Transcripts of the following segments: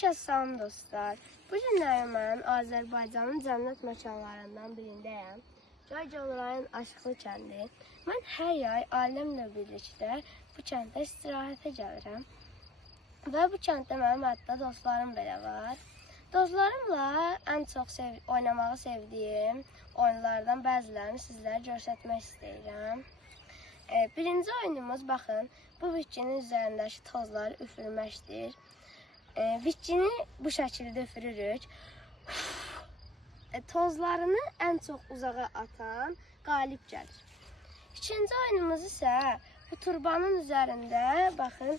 kəs salam dostlar. Bu günləri mən Azərbaycanın cənnət məkanlarından birindəyəm. Caycan rayon Aşıqlı kəndi. Mən hər yay ailəmlə birlikdə bu kəndə istirahətə gəlirəm. Və bu kənddə mənim hətta dostlarım belə var. Dostlarımla ən çox oynamağı sevdiyim oyunlardan bəzilərini sizlərə göstərmək istəyirəm. Birinci oyunumuz, baxın, bu vitkinin üzərindəki tozları üfürməkdir. Vitkini bu şəkildə üfürürük. Tozlarını ən çox uzağa atan qalib gəlir. İkinci oyunumuz isə bu turbanın üzərində, baxın,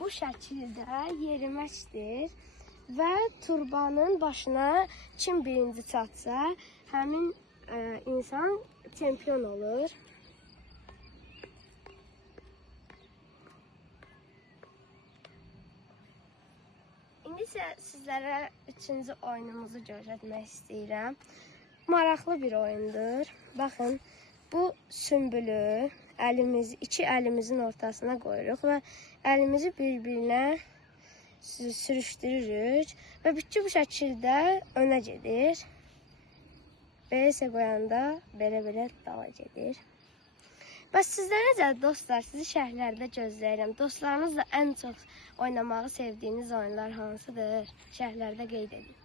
bu şəkildə yeriməkdir. Və turbanın başına kim birinci çatsa, həmin insan çempion olur. İndi isə sizlərə üçüncü oyunumuzu göstərmək istəyirəm. Maraqlı bir oyundur. Baxın, bu sümbülü iki əlimizin ortasına qoyuruq və əlimizi bir-birinə sürüşdürürük və bitki bu şəkildə önə gedir. Belə isə qoyanda belə dala gedir. Bəs sizlərə necə dostlar, sizi şərhlərdə gözləyirəm. Dostlarınızla ən çox oynamağı sevdiyiniz oyunlar hansıdır? Şərhlərdə qeyd edin.